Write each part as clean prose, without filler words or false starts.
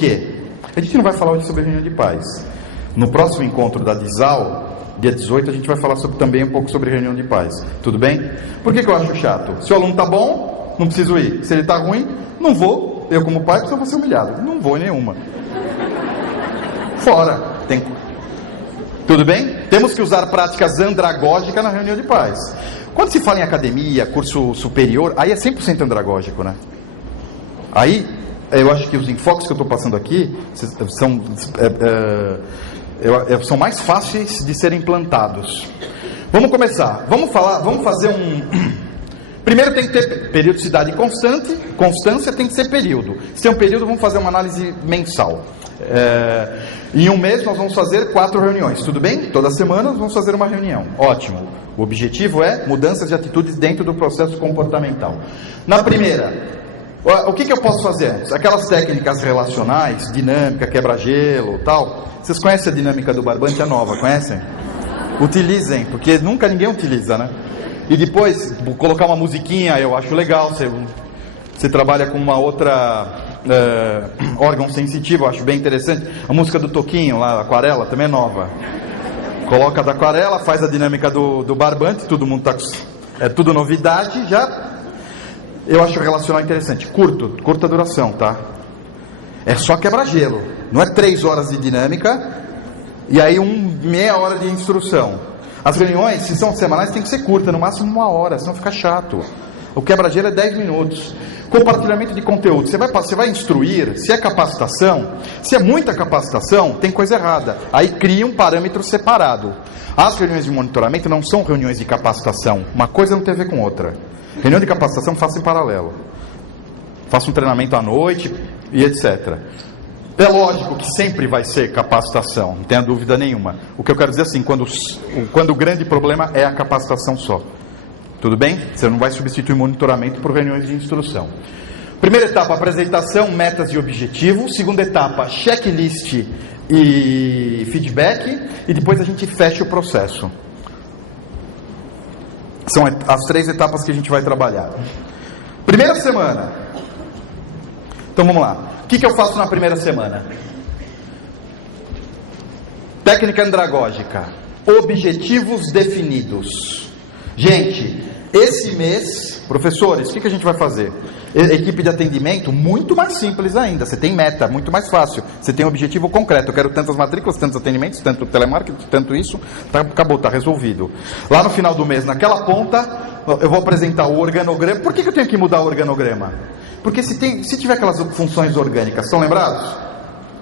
quê? A gente não vai falar hoje sobre reunião de pais. No próximo encontro da DISAL, dia 18, a gente vai falar também um pouco sobre reunião de pais. Tudo bem? Por que eu acho chato? Se o aluno tá bom, não preciso ir. Se ele tá ruim, não vou. Eu como pai, preciso ser humilhado. Não vou em nenhuma. Fora. Tudo bem? Temos que usar práticas andragógicas na reunião de pais. Quando se fala em academia, curso superior, aí é 100% andragógico, né? Aí, eu acho que os enfoques que eu estou passando aqui são mais fáceis de serem implantados. Vamos começar. Vamos fazer um... Primeiro tem que ter periodicidade constante. Constância tem que ser período. Se tem um período, vamos fazer uma análise mensal. Em um mês nós vamos fazer 4 reuniões, tudo bem? Toda semana nós vamos fazer uma reunião. Ótimo. O objetivo é mudanças de atitudes dentro do processo comportamental. Na primeira, o que eu posso fazer? Aquelas técnicas relacionais, dinâmica, quebra-gelo, tal. Vocês conhecem a dinâmica do barbante? É nova, conhecem? Utilizem, porque nunca ninguém utiliza, né? E depois, colocar uma musiquinha, eu acho legal. Você trabalha com uma outra órgão sensitivo, eu acho bem interessante. A música do Toquinho, lá, Aquarela, também é nova. Coloca da Aquarela, faz a dinâmica do barbante, todo mundo tá... É tudo novidade, já... Eu acho relacional interessante. Curta duração, tá? É só quebra-gelo. Não é 3 horas de dinâmica e aí meia hora de instrução. As reuniões, se são semanais, tem que ser curta, no máximo 1 hora, senão fica chato. O quebra-gelo é 10 minutos. Compartilhamento de conteúdo. Você vai instruir, se é capacitação, se é muita capacitação, tem coisa errada. Aí cria um parâmetro separado. As reuniões de monitoramento não são reuniões de capacitação. Uma coisa não tem a ver com outra. Reunião de capacitação faça em paralelo. Faça um treinamento à noite e etc. É lógico que sempre vai ser capacitação, não tenha dúvida nenhuma. O que eu quero dizer assim, quando o grande problema é a capacitação só. Tudo bem? Você não vai substituir monitoramento por reuniões de instrução. Primeira etapa, apresentação, metas e objetivos. Segunda etapa, checklist e feedback. E depois a gente fecha o processo. São as 3 etapas que a gente vai trabalhar. Primeira semana. Então vamos lá. O que eu faço na primeira semana? Técnica andragógica. Objetivos definidos. Gente, esse mês, professores, o que a gente vai fazer? Equipe de atendimento, muito mais simples ainda. Você tem meta, muito mais fácil. Você tem um objetivo concreto. Eu quero tantas matrículas, tantos atendimentos, tanto telemarketing, tanto isso. Acabou, está resolvido. Lá no final do mês, naquela ponta, eu vou apresentar o organograma. Por que eu tenho que mudar o organograma? Porque se tiver aquelas funções orgânicas, estão lembrados?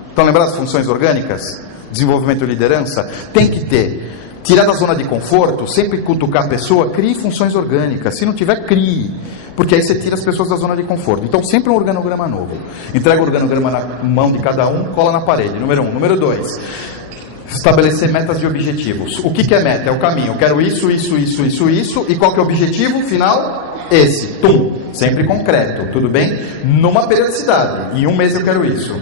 Estão lembrados das funções orgânicas? Desenvolvimento e liderança? Tem que ter. Tirar da zona de conforto, sempre cutucar a pessoa, crie funções orgânicas. Se não tiver, crie. Porque aí você tira as pessoas da zona de conforto. Então, sempre um organograma novo. Entrega o organograma na mão de cada um, cola na parede. Número 1. Número 2. Estabelecer metas e objetivos. O que é meta? É o caminho. Eu quero isso. E qual que é o objetivo final? Esse. Tum. Sempre concreto. Tudo bem? Numa periodicidade. Em um mês eu quero isso.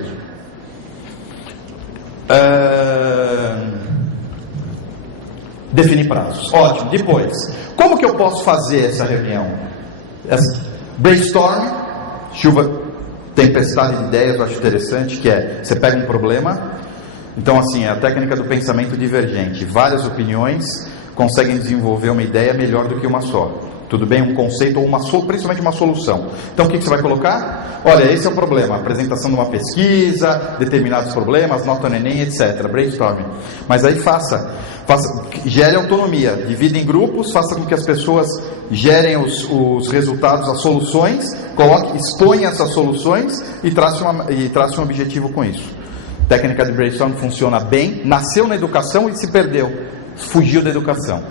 Definir prazos. Ótimo. Depois, como que eu posso fazer essa reunião? Brainstorm, tempestade de ideias, eu acho interessante, que é, você pega um problema, então assim, é a técnica do pensamento divergente. Várias opiniões conseguem desenvolver uma ideia melhor do que uma só. Tudo bem? Um conceito ou principalmente uma solução. Então o que você vai colocar? Olha, esse é o problema. Apresentação de uma pesquisa, determinados problemas, nota no Enem, etc. Brainstorming. Mas aí gere autonomia. Divida em grupos, faça com que as pessoas gerem os resultados, as soluções, exponha essas soluções e trace um objetivo com isso. A técnica de brainstorm funciona bem, nasceu na educação e se perdeu. Fugiu da educação.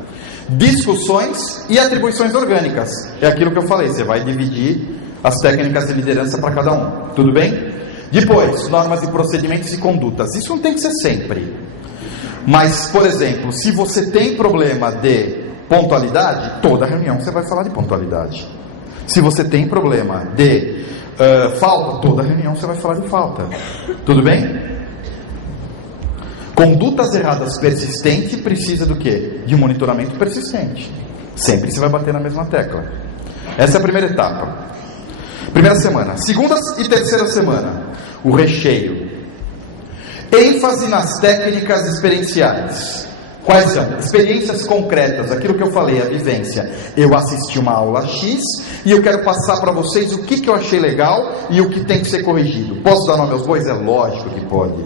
Discussões e atribuições orgânicas. É aquilo que eu falei, você vai dividir as técnicas de liderança para cada um. Tudo bem? Depois, normas e procedimentos e condutas. Isso não tem que ser sempre. Mas, por exemplo, se você tem problema de pontualidade, toda reunião você vai falar de pontualidade. Se você tem problema de falta, toda reunião você vai falar de falta. Tudo bem? Condutas erradas persistentes precisa do quê? De monitoramento persistente. Sempre você vai bater na mesma tecla. Essa é a primeira etapa. Primeira semana. Segunda e terceira semana. o recheio. ênfase nas técnicas experienciais. Quais são? Experiências concretas, aquilo que eu falei, a vivência. Eu assisti uma aula X e eu quero passar para vocês o que eu achei legal e o que tem que ser corrigido. Posso dar nome aos bois? É lógico que pode.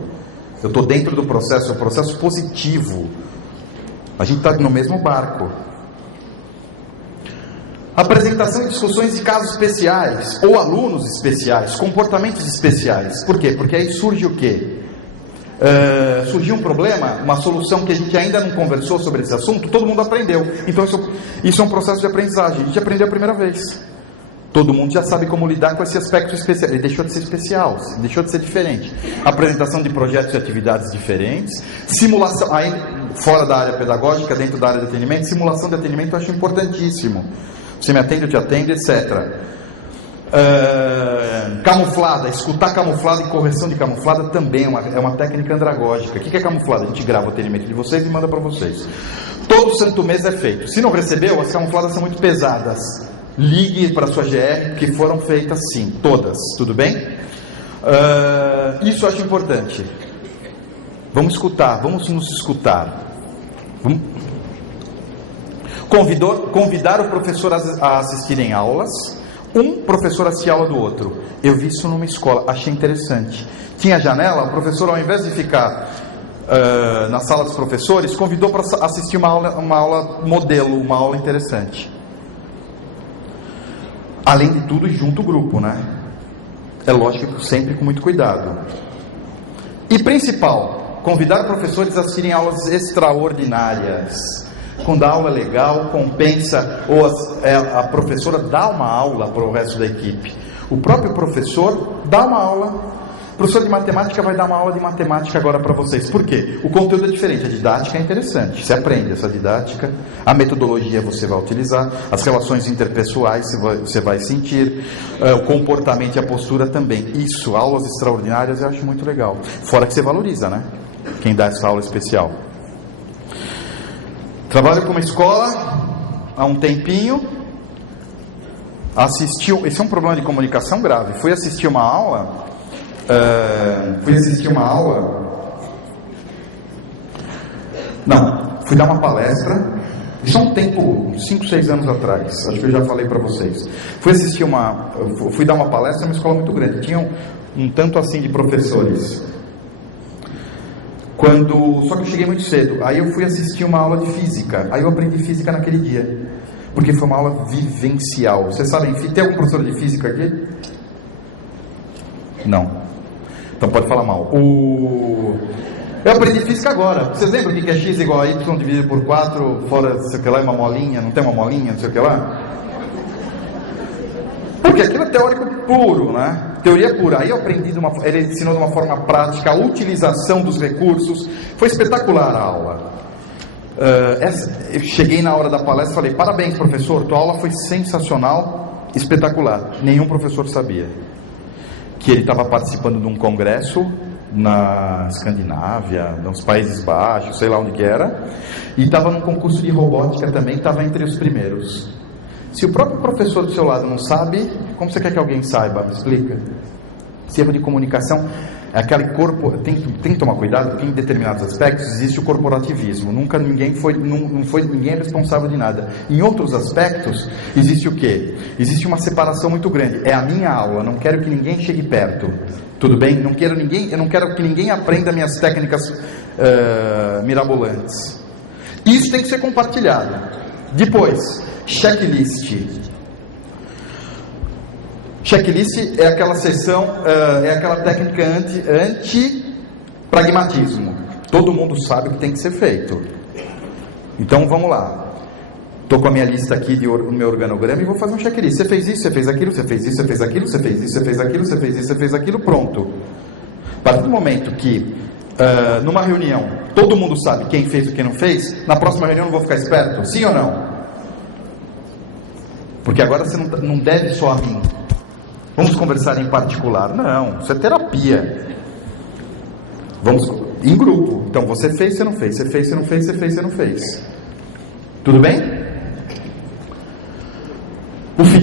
Eu estou dentro do processo, é um processo positivo. A gente está no mesmo barco. Apresentação e discussões de casos especiais, ou alunos especiais, comportamentos especiais. Por quê? Porque aí surge o quê? Surgiu um problema, uma solução que a gente ainda não conversou sobre esse assunto, todo mundo aprendeu. Então isso é um processo de aprendizagem. A gente aprendeu a primeira vez. Todo mundo já sabe como lidar com esse aspecto especial. Ele deixou de ser especial, deixou de ser diferente. Apresentação de projetos e atividades diferentes. Simulação, aí fora da área pedagógica, dentro da área de atendimento, simulação de atendimento eu acho importantíssimo. Você me atende, eu te atendo, etc. Camuflada, escutar camuflada e correção de camuflada também é uma técnica andragógica. O que é camuflada? A gente grava o atendimento de vocês e manda para vocês. Todo santo mês é feito. Se não recebeu, as camufladas são muito pesadas. Ligue para a sua GR, que foram feitas sim, todas, tudo bem? Isso eu acho importante. Vamos escutar, vamos nos escutar. Convidar o professor a assistirem aulas. Um professor assistir a aula do outro. Eu vi isso numa escola, achei interessante. Tinha janela, o professor, ao invés de ficar na sala dos professores, convidou para assistir uma aula modelo, uma aula interessante. Além de tudo, junto o grupo, né? É lógico, sempre com muito cuidado. E principal, convidar professores a assistirem aulas extraordinárias. Quando a aula é legal, compensa, ou a professora dá uma aula para o resto da equipe. O próprio professor dá uma aula. O professor de matemática vai dar uma aula de matemática agora para vocês. Por quê? O conteúdo é diferente, a didática é interessante. Você aprende essa didática, a metodologia você vai utilizar, as relações interpessoais você vai sentir, o comportamento e a postura também. Isso, aulas extraordinárias eu acho muito legal. Fora que você valoriza, né? Quem dá essa aula especial. Trabalho com uma escola há um tempinho. Esse é um problema de comunicação grave. Fui assistir uma aula. Fui dar uma palestra. Isso há um tempo, 5, 6 anos atrás. Acho que eu já falei para vocês. Fui dar uma palestra numa escola muito grande. Tinha um tanto assim de professores. Só que eu cheguei muito cedo. Aí eu fui assistir uma aula de física. Aí eu aprendi física naquele dia. Porque foi uma aula vivencial. Vocês sabem, tem algum professor de física aqui? Não. Então pode falar mal. Eu aprendi física agora. Vocês lembram o que é x igual a y dividido por 4, fora não sei o que lá, é uma molinha, não tem uma molinha, não sei o que lá? Porque aquilo é teórico puro, né? Teoria pura. Aí eu aprendi, ele ensinou de uma forma prática a utilização dos recursos. Foi espetacular a aula. Eu cheguei na hora da palestra e falei: parabéns, professor, tua aula foi sensacional, espetacular. Nenhum professor sabia que ele estava participando de um congresso na Escandinávia, nos Países Baixos, sei lá onde que era, e estava num concurso de robótica também, estava entre os primeiros. Se o próprio professor do seu lado não sabe, como você quer que alguém saiba? Me explica. Esse erro de comunicação é aquele corpo. Tem que tomar cuidado, porque em determinados aspectos existe o corporativismo. Ninguém é responsável de nada. Em outros aspectos existe o quê? Existe uma separação muito grande. É a minha aula, não quero que ninguém chegue perto. Tudo bem? Eu não quero que ninguém aprenda minhas técnicas mirabolantes. Isso tem que ser compartilhado. Depois, checklist. Checklist é aquela sessão, é aquela técnica anti-pragmatismo. Todo mundo sabe o que tem que ser feito. Então vamos lá. Estou com a minha lista aqui no meu organograma e vou fazer um checklist. Você fez isso, você fez aquilo, você fez isso, você fez aquilo, você fez isso, você fez aquilo, você fez isso, você fez aquilo, pronto. A partir do momento que numa reunião todo mundo sabe quem fez e quem não fez, na próxima reunião eu não vou ficar esperto? Sim ou não? Porque agora você não deve só a mim. Vamos conversar em particular. Não, isso é terapia. Vamos em grupo. Então você fez, você não fez, você fez, você não fez, você fez, você não fez. Tudo bem?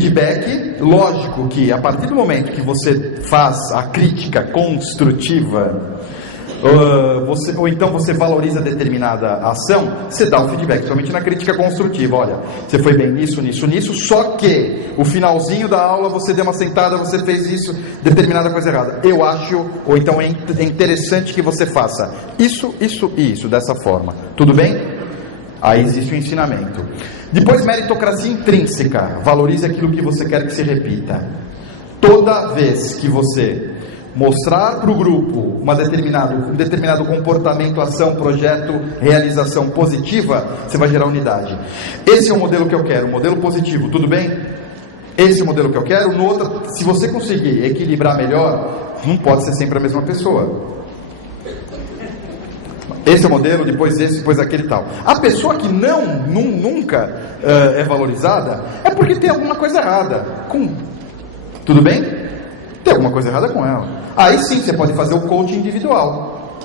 feedback, lógico que a partir do momento que você faz a crítica construtiva, ou então você valoriza determinada ação, você dá um feedback, somente na crítica construtiva. Olha, você foi bem nisso, nisso, nisso, só que o finalzinho da aula você deu uma sentada, você fez isso, determinada coisa errada. Eu acho, ou então é interessante que você faça isso, isso e isso, dessa forma. Tudo bem? Aí existe o ensinamento. Depois, meritocracia intrínseca. Valorize aquilo que você quer que se repita. Toda vez que você mostrar para o grupo um determinado comportamento, ação, projeto, realização positiva, você vai gerar unidade. Esse é o modelo que eu quero, o modelo positivo, tudo bem? Esse é o modelo que eu quero. No outro, se você conseguir equilibrar melhor, não pode ser sempre a mesma pessoa. Esse é o modelo, depois esse, depois aquele e tal. A pessoa que nunca é valorizada é porque tem alguma coisa errada. Tudo bem? Tem alguma coisa errada com ela. Aí sim, você pode fazer o coaching individual.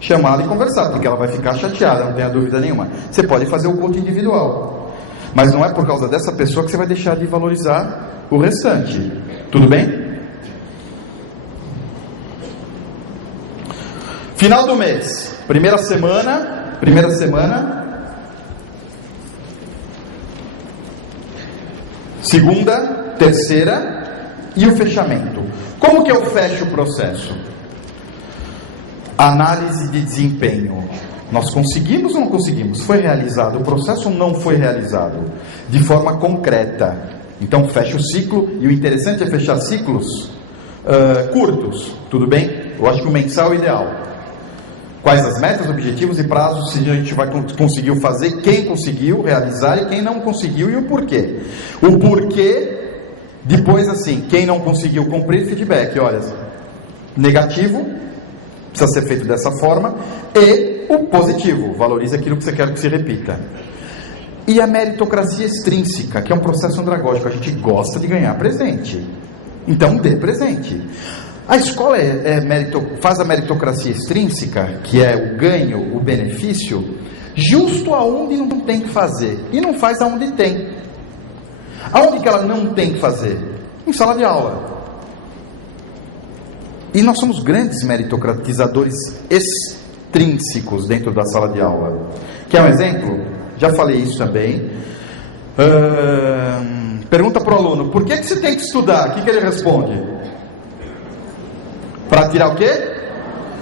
Chamá-la e conversar, porque ela vai ficar chateada, não tenha dúvida nenhuma. Você pode fazer o coaching individual. Mas não é por causa dessa pessoa que você vai deixar de valorizar o restante. Tudo bem? Final do mês. Primeira semana. Segunda, terceira e o fechamento. Como que eu fecho o processo? Análise de desempenho. Nós conseguimos ou não conseguimos? Foi realizado o processo ou não foi realizado? De forma concreta. Então fecha o ciclo, e o interessante é fechar ciclos curtos, tudo bem? Eu acho que o mensal é o ideal. Quais as metas, objetivos e prazos, se a gente conseguiu fazer, quem conseguiu realizar e quem não conseguiu e o porquê. O porquê, depois assim, quem não conseguiu cumprir, feedback, olha, negativo, precisa ser feito dessa forma, e o positivo, valorize aquilo que você quer que se repita. E a meritocracia extrínseca, que é um processo andragógico, a gente gosta de ganhar presente, então dê presente. A escola faz a meritocracia extrínseca, que é o ganho, o benefício, justo aonde não tem que fazer, e não faz aonde tem. Aonde que ela não tem que fazer? Em sala de aula. E nós somos grandes meritocratizadores extrínsecos dentro da sala de aula. Quer um exemplo? Já falei isso também. Pergunta para o aluno, por que você tem que estudar? O que ele responde? Para tirar o quê?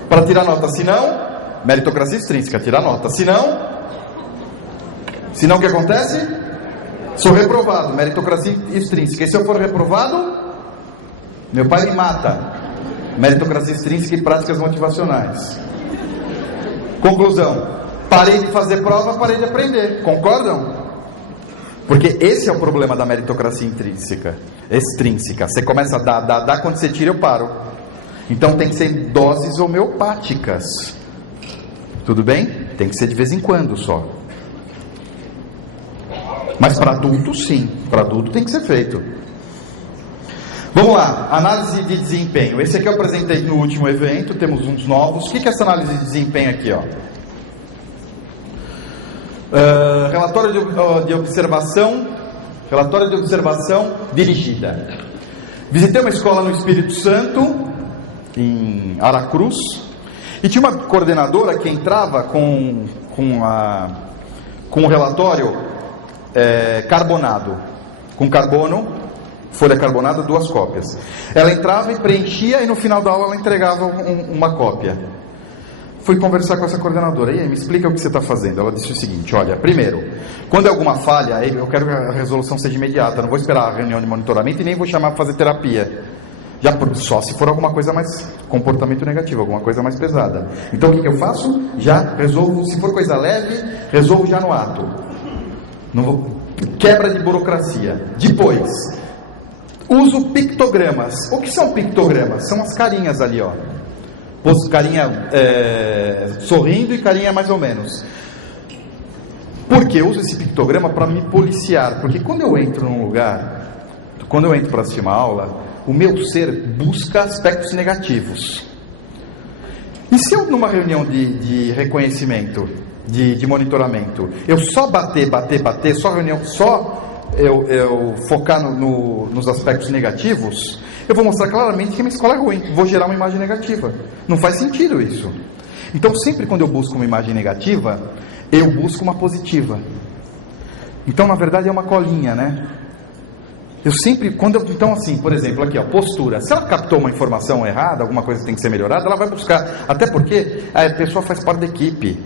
Para tirar nota. Se não, meritocracia extrínseca, tirar nota. Se não, o que acontece? Sou reprovado, meritocracia extrínseca. E se eu for reprovado, meu pai me mata. Meritocracia extrínseca e práticas motivacionais. Conclusão: parei de fazer prova, parei de aprender. Concordam? Porque esse é o problema da meritocracia extrínseca. Você começa a dar, quando você tira eu paro. Então tem que ser em doses homeopáticas. Tudo bem? Tem que ser de vez em quando só. Mas para adulto sim, para adulto tem que ser feito. Vamos lá, análise de desempenho. Esse aqui eu apresentei no último evento, temos uns novos. O que é essa análise de desempenho aqui? Relatório de observação dirigida. Visitei uma escola no Espírito Santo, em Aracruz, e tinha uma coordenadora que entrava com o relatório carbonado, com carbono, folha carbonada, 2 cópias. Ela entrava e preenchia, e no final da aula ela entregava uma cópia. Fui conversar com essa coordenadora. E aí, me explica o que você está fazendo. Ela disse o seguinte: olha, primeiro, quando é alguma falha, eu quero que a resolução seja imediata, não vou esperar a reunião de monitoramento e nem vou chamar para fazer terapia. Só se for alguma coisa mais, comportamento negativo, alguma coisa mais pesada. Então o que eu faço? Já resolvo, se for coisa leve, resolvo já no ato. Quebra de burocracia. Depois, uso pictogramas. O que são pictogramas? São as carinhas ali, ó. Carinha sorrindo e carinha mais ou menos. Por que eu uso esse pictograma? Para me policiar. Porque quando eu entro num lugar, quando eu entro para assistir uma aula, o meu ser busca aspectos negativos. E se eu, numa reunião de reconhecimento, de monitoramento, eu só bater, só reunião, só eu focar nos aspectos negativos, eu vou mostrar claramente que a minha escola é ruim, vou gerar uma imagem negativa. Não faz sentido isso. Então, sempre quando eu busco uma imagem negativa, eu busco uma positiva. Então, na verdade, é uma colinha, né? Então, assim, por exemplo, aqui, ó, postura. Se ela captou uma informação errada, alguma coisa que tem que ser melhorada, ela vai buscar. Até porque a pessoa faz parte da equipe.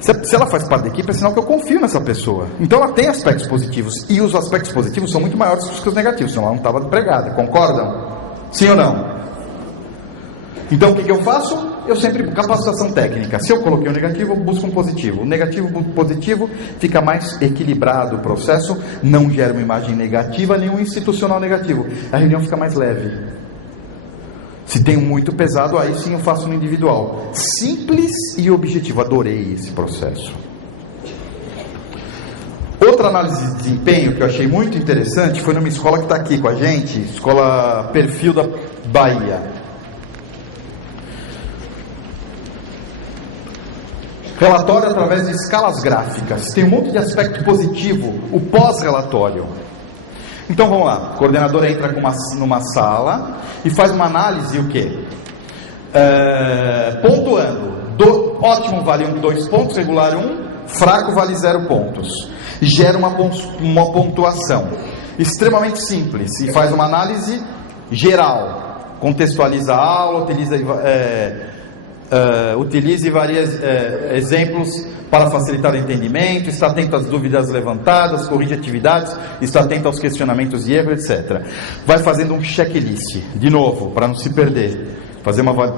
Se ela faz parte da equipe, é sinal que eu confio nessa pessoa. Então, ela tem aspectos positivos. E os aspectos positivos são muito maiores que os negativos, senão ela não estava empregada. Concordam? Sim ou não? Então, o que eu faço? Eu sempre, capacitação técnica. Se eu coloquei um negativo, eu busco um positivo. O negativo e o positivo fica mais equilibrado o processo, não gera uma imagem negativa, nem um institucional negativo. A reunião fica mais leve. Se tem um muito pesado, aí sim eu faço no individual. Simples e objetivo. Adorei esse processo. Outra análise de desempenho que eu achei muito interessante foi numa escola que está aqui com a gente, Escola Perfil da Bahia. Relatório através de escalas gráficas. Tem um monte de aspecto positivo, o pós-relatório. Então vamos lá, o coordenador entra numa sala e faz uma análise, o quê? Pontuando. Ótimo vale 2 pontos, regular 1, fraco vale 0 pontos. Gera uma pontuação. Extremamente simples. E faz uma análise geral. Contextualiza a aula, utilize vários exemplos para facilitar o entendimento, está atento às dúvidas levantadas, corrige atividades, está atento aos questionamentos e erros, etc. Vai fazendo um checklist, de novo, para não se perder.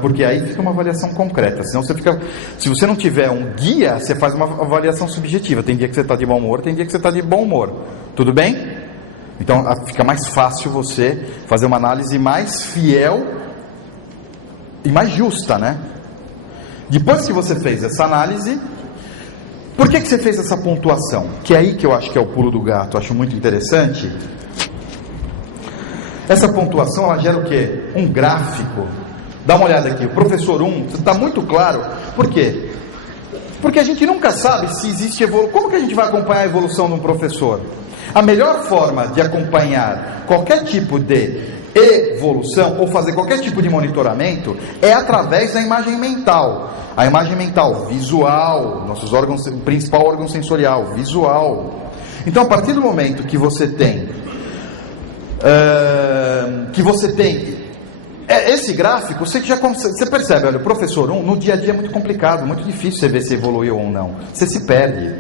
Porque aí fica uma avaliação concreta. Senão se você não tiver um guia, você faz uma avaliação subjetiva. Tem dia que você está de mau humor, tem dia que você está de bom humor. Tudo bem? Então fica mais fácil você fazer uma análise mais fiel e mais justa, né? Depois que você fez essa análise, por que você fez essa pontuação? Que é aí que eu acho que é o pulo do gato, eu acho muito interessante. Essa pontuação, ela gera o quê? Um gráfico. Dá uma olhada aqui, o professor 1, está muito claro. Por quê? Porque a gente nunca sabe se existe evolução. Como que a gente vai acompanhar a evolução de um professor? A melhor forma de acompanhar qualquer tipo de evolução ou fazer qualquer tipo de monitoramento é através da imagem mental. A imagem mental visual, nossos órgãos, o principal órgão sensorial, visual. Então, a partir do momento que você tem esse gráfico, você percebe, olha, o professor 1, no dia a dia é muito complicado, muito difícil você ver se evoluiu ou não. Você se perde.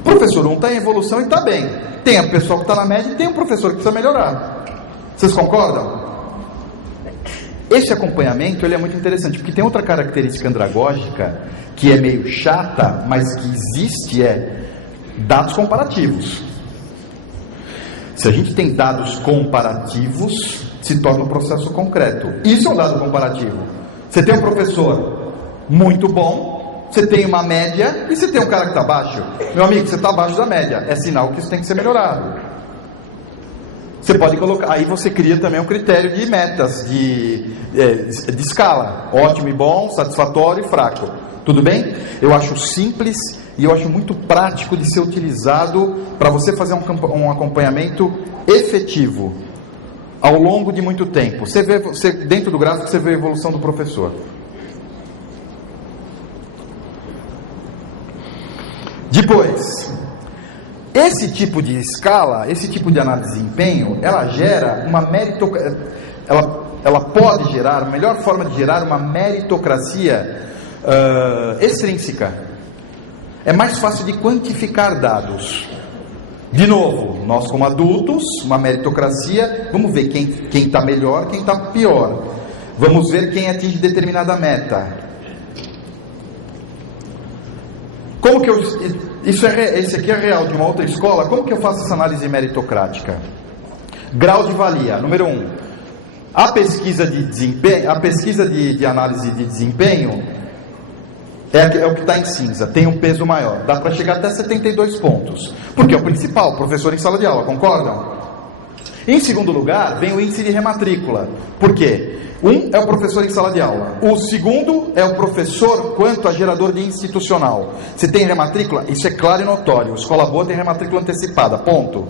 O professor 1 está em evolução e está bem. Tem a pessoa que está na média e tem um professor que precisa melhorar. Vocês concordam? Esse acompanhamento ele é muito interessante, porque tem outra característica andragógica que é meio chata, mas que existe, dados comparativos. Se a gente tem dados comparativos, se torna um processo concreto. Isso é um dado comparativo. Você tem um professor muito bom, você tem uma média e você tem um cara que está abaixo. Meu amigo, você está abaixo da média. É sinal que isso tem que ser melhorado. Você pode colocar, aí você cria também um critério de metas, de escala, ótimo e bom, satisfatório e fraco, tudo bem? Eu acho simples e eu acho muito prático de ser utilizado para você fazer um acompanhamento efetivo, ao longo de muito tempo. Dentro do gráfico você vê a evolução do professor. Depois, esse tipo de escala, esse tipo de análise de desempenho, ela gera uma meritocracia. Ela pode gerar, a melhor forma de gerar uma meritocracia extrínseca. É mais fácil de quantificar dados. De novo, nós como adultos, uma meritocracia, vamos ver quem está melhor, quem está pior. Vamos ver quem atinge determinada meta. Como que esse aqui é real de uma outra escola. Como que eu faço essa análise meritocrática? Grau de valia, número 1. A pesquisa de desempenho, a pesquisa de análise de desempenho é o que está em cinza, tem um peso maior, dá para chegar até 72 pontos, porque é o principal, professor em sala de aula, concordam? Em segundo lugar, vem o índice de rematrícula. Por quê? Um é o professor em sala de aula. O segundo é o professor quanto a gerador de institucional. Você tem rematrícula? Isso é claro e notório. Escola boa tem rematrícula antecipada, ponto.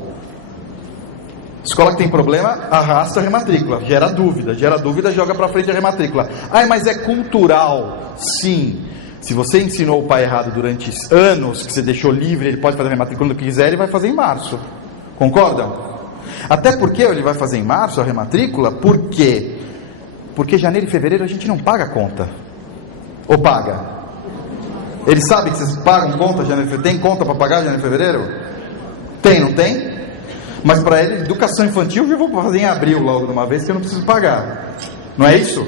Escola que tem problema, arrasta a rematrícula. Gera dúvida, joga para frente a rematrícula. Ah, mas é cultural. Sim. Se você ensinou o pai errado durante anos, que você deixou livre, ele pode fazer a rematrícula quando quiser, ele vai fazer em março. Concordam? Até porque ele vai fazer em março a rematrícula, por quê? Porque janeiro e fevereiro a gente não paga conta. Ou paga? Ele sabe que vocês pagam conta janeiro e fevereiro? Tem conta para pagar janeiro e fevereiro? Tem, não tem? Mas para ele, educação infantil, eu vou fazer em abril logo de uma vez, que eu não preciso pagar. Não é isso?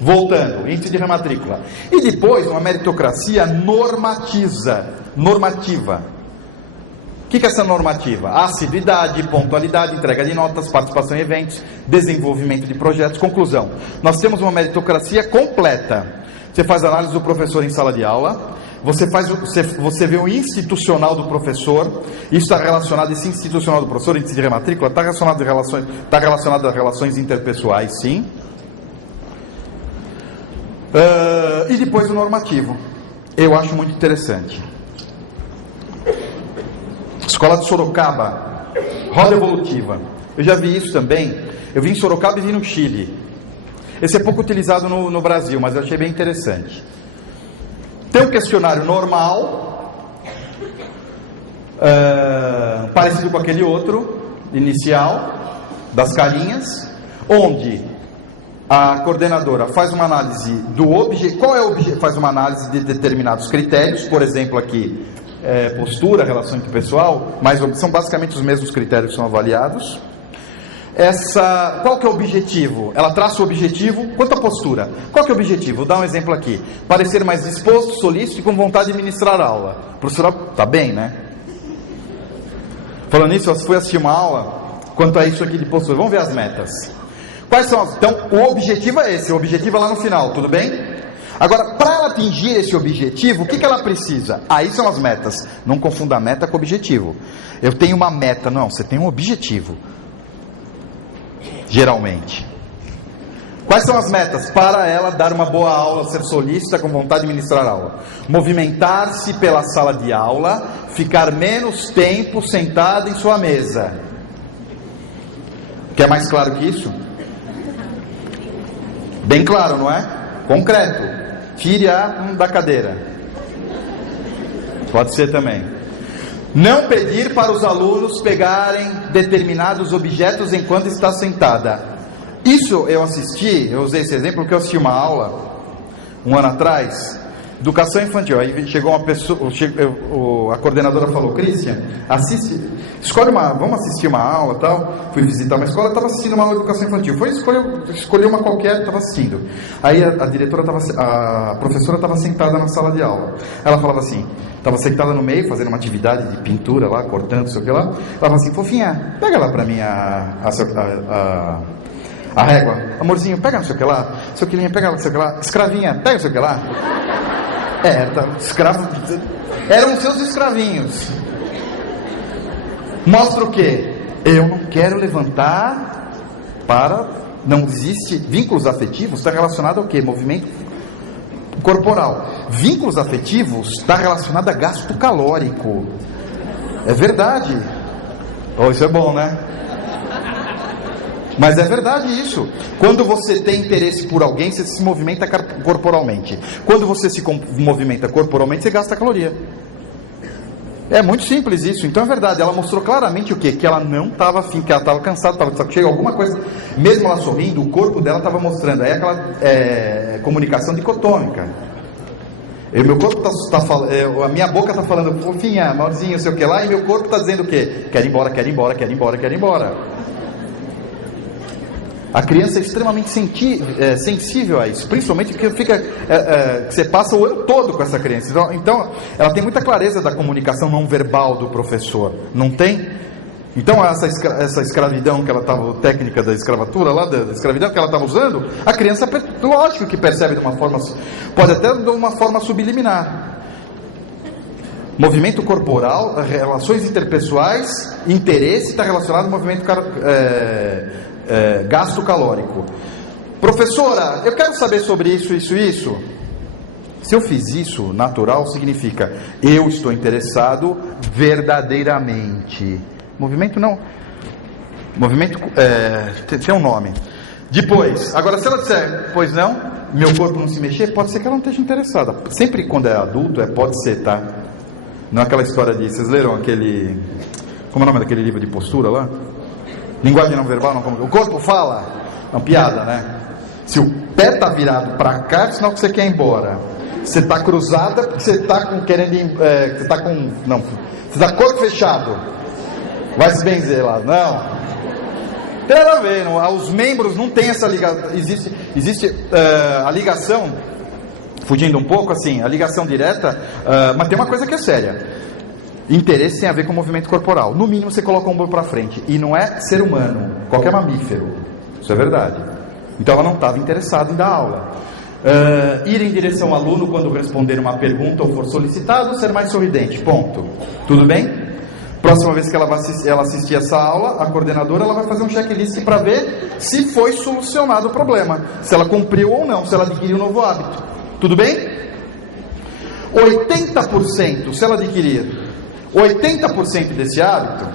Voltando, índice de rematrícula. E depois, uma meritocracia normativa. O que é essa normativa? Assiduidade, pontualidade, entrega de notas, participação em eventos, desenvolvimento de projetos. Conclusão, nós temos uma meritocracia completa. Você faz análise do professor em sala de aula, você vê o institucional do professor, isso está relacionado, esse institucional do professor, índice de rematrícula, está relacionado a relações interpessoais, sim. E depois o normativo. Eu acho muito interessante. Escola de Sorocaba, roda evolutiva. Eu já vi isso também. Eu vi em Sorocaba e vi no Chile. Esse é pouco utilizado no Brasil, mas eu achei bem interessante. Tem um questionário normal, parecido com aquele outro, inicial, das carinhas, onde a coordenadora faz uma análise do objeto. Qual é o objeto? Faz uma análise de determinados critérios, por exemplo aqui, postura, relação interpessoal, mas são basicamente os mesmos critérios que são avaliados. Qual que é o objetivo? Ela traça o objetivo. Quanto à postura, qual que é o objetivo? Vou dar um exemplo aqui. Parecer mais disposto, solícito e com vontade de ministrar a aula. A professora está bem, né? Falando nisso, eu fui assistir uma aula quanto a isso aqui de postura. Vamos ver as metas. Quais são as... Então, o objetivo é esse. O objetivo é lá no final, tudo bem? Agora, para ela atingir esse objetivo, o que ela precisa? Aí são as metas. Não confunda a meta com o objetivo. Eu tenho uma meta. Não, você tem um objetivo. Geralmente. Quais são as metas? Para ela dar uma boa aula, ser solícita, com vontade de ministrar aula. Movimentar-se pela sala de aula, ficar menos tempo sentada em sua mesa. Quer mais claro que isso? Bem claro, não é? Concreto. Tire a da cadeira. Pode ser também. Não pedir para os alunos pegarem determinados objetos enquanto está sentada. Isso eu usei esse exemplo porque eu assisti uma aula, um ano atrás, educação infantil. Aí chegou uma pessoa, a coordenadora falou: Cristian, vamos assistir uma aula e tal. Fui visitar uma escola, estava assistindo uma aula de educação infantil. Foi escolher uma qualquer, estava assistindo. Aí a professora estava sentada na sala de aula. Ela falava assim, estava sentada no meio, fazendo uma atividade de pintura lá, cortando, não sei o que lá. Ela falava assim: fofinha, pega lá para mim a régua. Amorzinho, pega não sei o que lá. Seu quilinha, pega não sei o que lá. Escravinha, pega não sei o que lá. Escravo. Eram seus escravinhos. Mostra o quê? Eu não quero levantar para... Não existe... Vínculos afetivos está relacionado ao quê? Movimento corporal. Vínculos afetivos está relacionado a gasto calórico. É verdade. Isso é bom, né? Mas é verdade isso. Quando você tem interesse por alguém, você se movimenta corporalmente. Quando você se movimenta corporalmente, você gasta caloria. É muito simples isso. Então é verdade. Ela mostrou claramente o quê? Que ela não estava afim, que ela estava cansada, estava cheia, alguma coisa. Mesmo ela sorrindo, o corpo dela estava mostrando. Aí aquela comunicação dicotômica. Meu corpo está falando, a minha boca está falando, fofinha, amorzinho, sei o que lá, e meu corpo está dizendo o quê? Quero ir embora, quero ir embora, quero ir embora, quero ir embora. A criança é extremamente sensível a isso, principalmente porque que você passa o ano todo com essa criança. Então, ela tem muita clareza da comunicação não verbal do professor, não tem? Então, essa escravidão que ela estava, técnica da escravatura lá, da escravidão que ela estava usando, a criança, lógico que percebe de uma forma, pode até de uma forma subliminar. Movimento corporal, relações interpessoais, interesse está relacionado ao movimento gasto calórico. Professora, eu quero saber sobre isso, isso, isso. Se eu fiz isso, natural significa eu estou interessado verdadeiramente. Movimento não. Movimento tem um nome. Depois, agora se ela disser, pois não, meu corpo não se mexer, pode ser que ela não esteja interessada. Sempre quando é adulto, pode ser, tá? Não é aquela história de, vocês leram aquele, como é o nome daquele livro de postura lá? Linguagem não verbal, não, o corpo fala. É uma piada, né? Se o pé está virado para cá, é sinal que você quer ir embora. Você está cruzada porque você está com você está com, não, você está corpo fechado. Vai se benzer lá, não. Tem nada a ver, não, os membros não tem essa ligação. Existe a ligação, fugindo um pouco assim, a ligação direta, mas tem uma coisa que é séria. Interesse tem a ver com o movimento corporal. No mínimo você coloca o ombro para frente. E não é ser humano, qualquer mamífero. Isso é verdade. Então ela não estava interessada em dar aula. Ir em direção ao aluno quando responder uma pergunta ou for solicitado, ser mais sorridente, ponto. Tudo bem? Próxima vez que ela assistir essa aula, a coordenadora ela vai fazer um checklist para ver se foi solucionado o problema, se ela cumpriu ou não, se ela adquiriu um novo hábito. Tudo bem? 80%, se ela adquirir 80% desse hábito,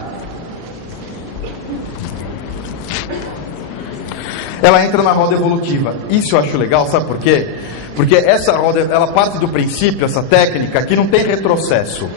ela entra na roda evolutiva. Isso eu acho legal, sabe por quê? Porque essa roda, ela parte do princípio, essa técnica, que não tem retrocesso.